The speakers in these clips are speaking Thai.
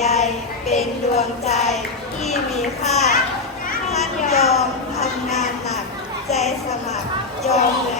ใยเป็นดวงใจที่มีค่าท่านยอมทำงานหนัก ใจสมัครยอมเหนื่อย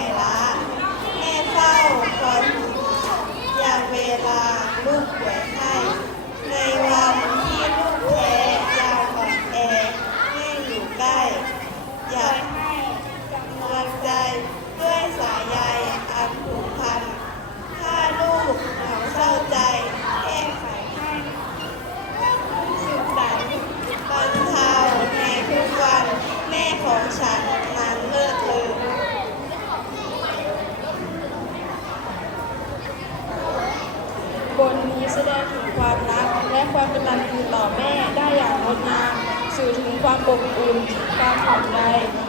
บนนี้แสดงถึงความรัก และความกตัญญูต่อแม่ได้อย่างงดงามสื่อถึงความอบอุ่นความห่วงใย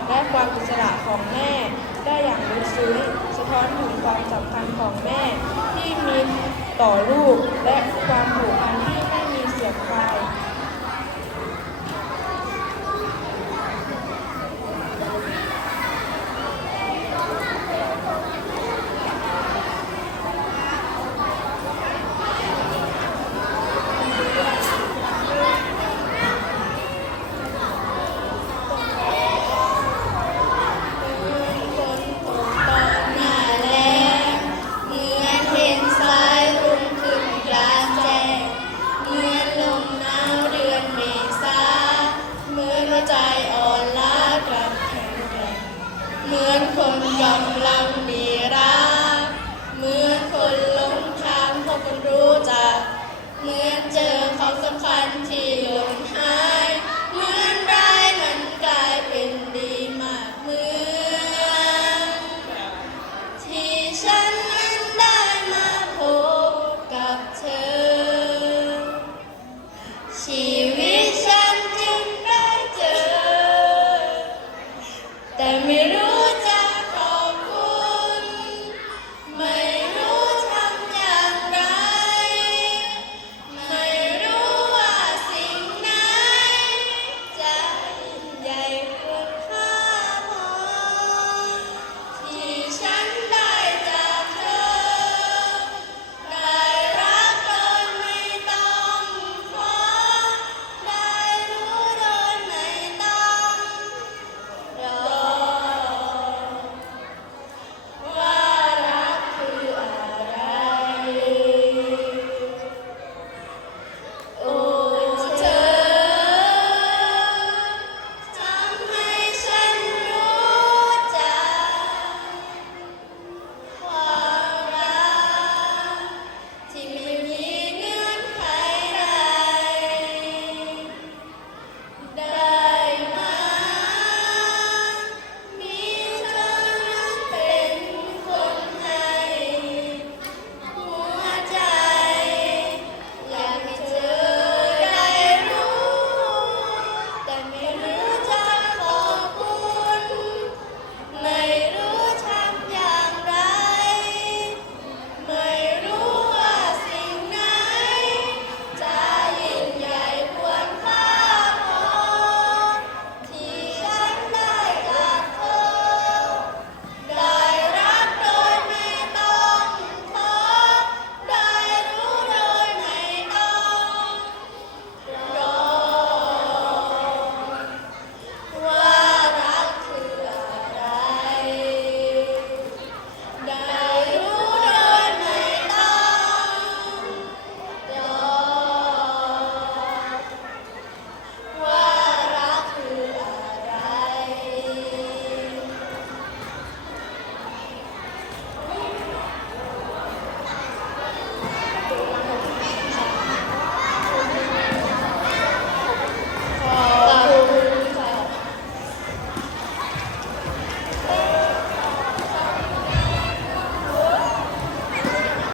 และความอิสระของแม่ ได้อย่างลึกซึ้งสะท้อนถึงความสำคัญของแม่ ที่มีต่อลูกและความผูกพันที่ไม่มีเสื่อมคลาย ฝนตกตอนหน้าแล้งเหมือนเห็นสายรุ่งขึ้นกลางแจ้งเหมือนลมหนาวเดือนเมษาเหมือนหัวใจอ่อนล้ากลับแข็งแกร่ง เหมือนคนกำลังมีรักเหมือนคนหลงทางพบคนรู้จัก เหมือนเจอของสำคัญที่หล่นหาย เหมือนร้ายมันกลายเป็นดีมากเหมือนที่ฉันนั้นได้มาพบกับเธอชี